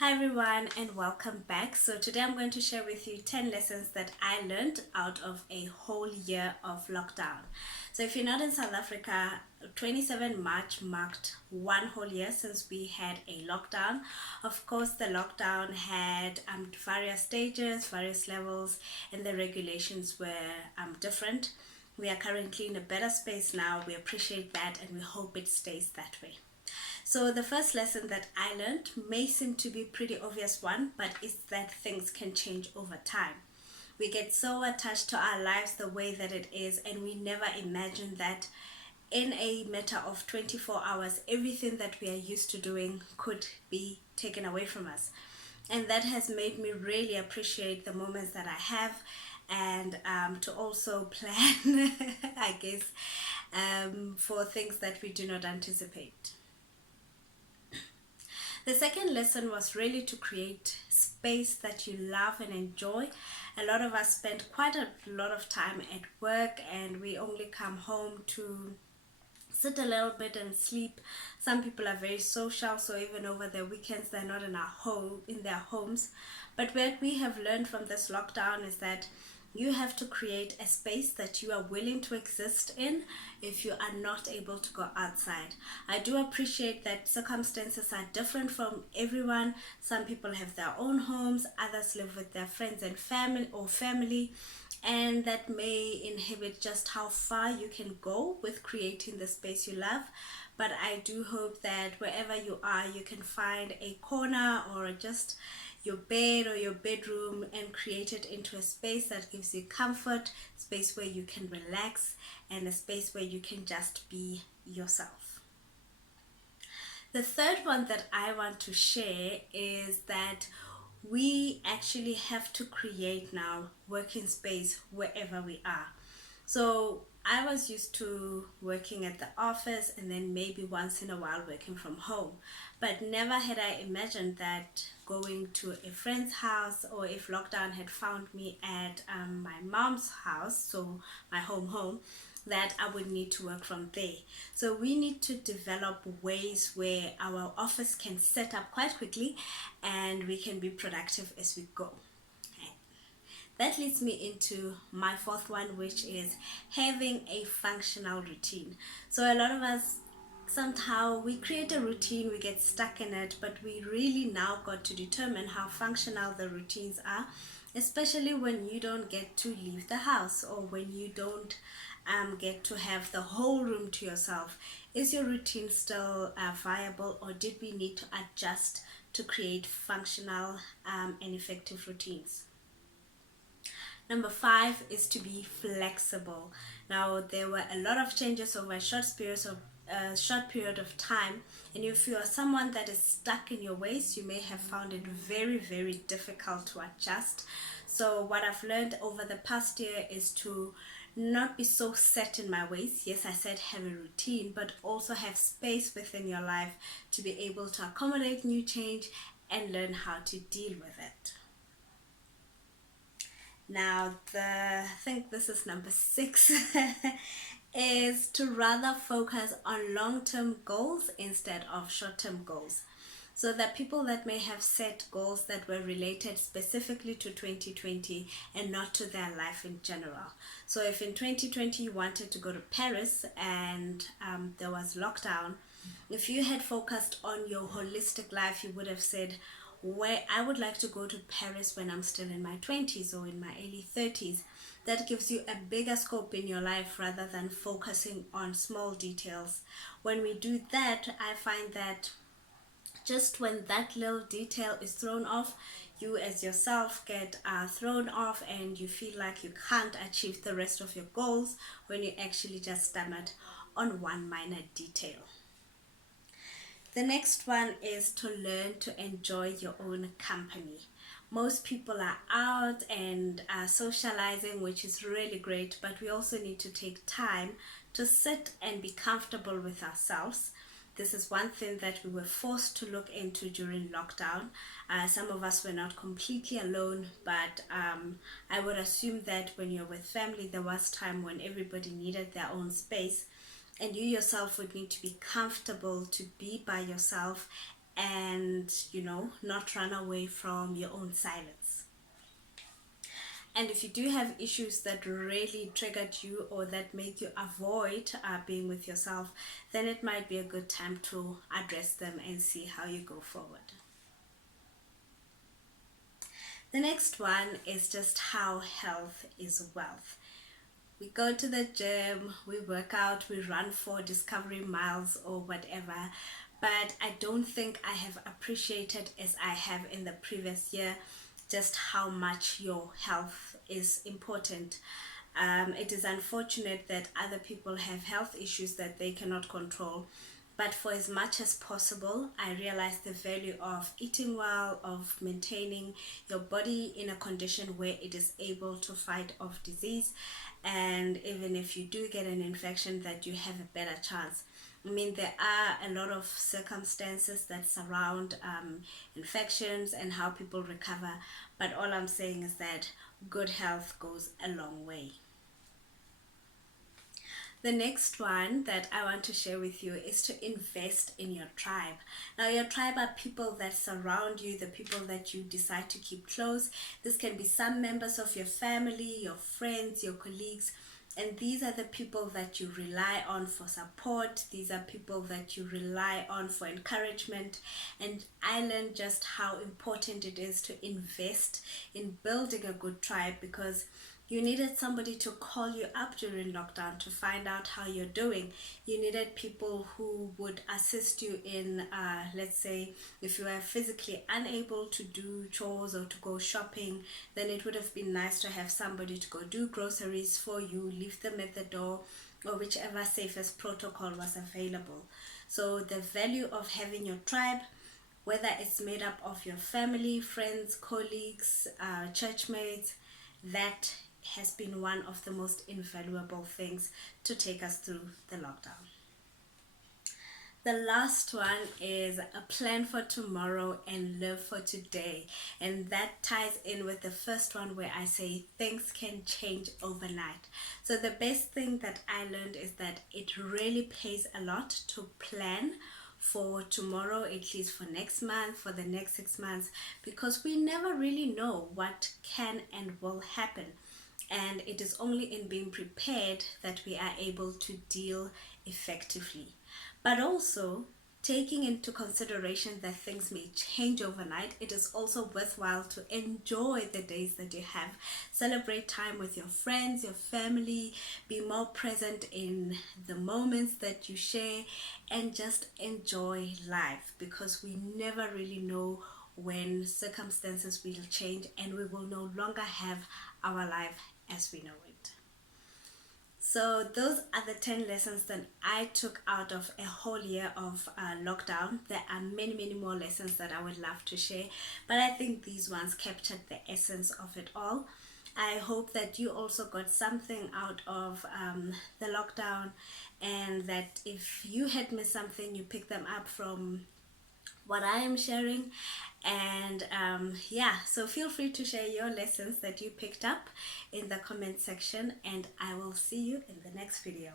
Hi everyone and welcome back. So today I'm going to share with you 10 lessons that I learned out of a whole year of lockdown. So if you're not in South Africa, 27 March marked one whole year since we had a lockdown. Of course, the lockdown had various stages, various levels, and the regulations were different. We are currently in a better space now. We appreciate that and we hope it stays that way. So the first lesson that I learned may seem to be a pretty obvious one, but it's that things can change over time. We get so attached to our lives the way that it is, and we never imagine that in a matter of 24 hours, everything that we are used to doing could be taken away from us. And that has made me really appreciate the moments that I have and to also plan, I guess, for things that we do not anticipate. The second lesson was really to create space that you love and enjoy. A lot of us spend quite a lot of time at work and we only come home to sit a little bit and sleep. Some people are very social, so even over the weekends they're not in their homes. But what we have learned from this lockdown is that you have to create a space that you are willing to exist in if you are not able to go outside. I do appreciate that circumstances are different from everyone. Some people have their own homes, others live with their friends and family, and that may inhibit just how far you can go with creating the space you love. But I do hope that wherever you are, you can find a corner or just your bed or your bedroom and create it into a space that gives you comfort, space where you can relax, and a space where you can just be yourself. The third one that I want to share is that we actually have to create now working space wherever we are. So I was used to working at the office and then maybe once in a while working from home. But never had I imagined that going to a friend's house, or if lockdown had found me at my mom's house, so my home, that I would need to work from there. So we need to develop ways where our office can set up quite quickly and we can be productive as we go. That leads me into my fourth one, which is having a functional routine. So a lot of us, somehow we create a routine, we get stuck in it, but we really now got to determine how functional the routines are, especially when you don't get to leave the house or when you don't get to have the whole room to yourself. Is your routine still viable, or did we need to adjust to create functional and effective routines? Number five is to be flexible. Now, there were a lot of changes over a short period of time, and if you are someone that is stuck in your ways, you may have found it very, very difficult to adjust. So, what I've learned over the past year is to not be so set in my ways. Yes, I said have a routine, but also have space within your life to be able to accommodate new change and learn how to deal with it. Now, I think this is number six, is to rather focus on long-term goals instead of short-term goals. So that people that may have set goals that were related specifically to 2020 and not to their life in general. So if in 2020 you wanted to go to Paris and there was lockdown, if you had focused on your holistic life, you would have said, where I would like to go to Paris when I'm still in my 20s or in my early 30s. That gives you a bigger scope in your life rather than focusing on small details. When we do that, I find that just when that little detail is thrown off, you as yourself get thrown off and you feel like you can't achieve the rest of your goals when you actually just stammered on one minor detail. The next one is to learn to enjoy your own company. Most people are out and are socializing, which is really great, but we also need to take time to sit and be comfortable with ourselves. This is one thing that we were forced to look into during lockdown. Some of us were not completely alone, but I would assume that when you're with family, there was time when everybody needed their own space, and you yourself would need to be comfortable to be by yourself and, not run away from your own silence. And if you do have issues that really triggered you or that make you avoid being with yourself, then it might be a good time to address them and see how you go forward. The next one is just how health is wealth. We go to the gym, we work out, we run for discovery miles or whatever, but I don't think I have appreciated as I have in the previous year just how much your health is important. It is unfortunate that other people have health issues that they cannot control, but for as much as possible, I realize the value of eating well, of maintaining your body in a condition where it is able to fight off disease, and even if you do get an infection, that you have a better chance. I mean, there are a lot of circumstances that surround infections and how people recover, but all I'm saying is that good health goes a long way. The next one that I want to share with you is to invest in your tribe. Now, your tribe are people that surround you, the people that you decide to keep close. This can be some members of your family, your friends, your colleagues. And these are the people that you rely on for support. These are people that you rely on for encouragement. And I learned just how important it is to invest in building a good tribe, because you needed somebody to call you up during lockdown to find out how you're doing. You needed people who would assist you in, let's say, if you are physically unable to do chores or to go shopping, then it would have been nice to have somebody to go do groceries for you, leave them at the door, or whichever safest protocol was available. So the value of having your tribe, whether it's made up of your family, friends, colleagues, churchmates, that has been one of the most invaluable things to take us through the lockdown. The last one is a plan for tomorrow and live for today. And that ties in with the first one where I say things can change overnight. So the best thing that I learned is that it really pays a lot to plan for tomorrow, at least for next month, for the next 6 months, because we never really know what can and will happen. And it is only in being prepared that we are able to deal effectively. But also, taking into consideration that things may change overnight, it is also worthwhile to enjoy the days that you have. Celebrate time with your friends, your family, be more present in the moments that you share, and just enjoy life, because we never really know when circumstances will change and we will no longer have our life as we know it. So those are the 10 lessons that I took out of a whole year of lockdown. There are many more lessons that I would love to share, but I think these ones captured the essence of it all. I hope that you also got something out of the lockdown, and that if you had missed something, you picked them up from what I am sharing. And so feel free to share your lessons that you picked up in the comment section, and I will see you in the next video.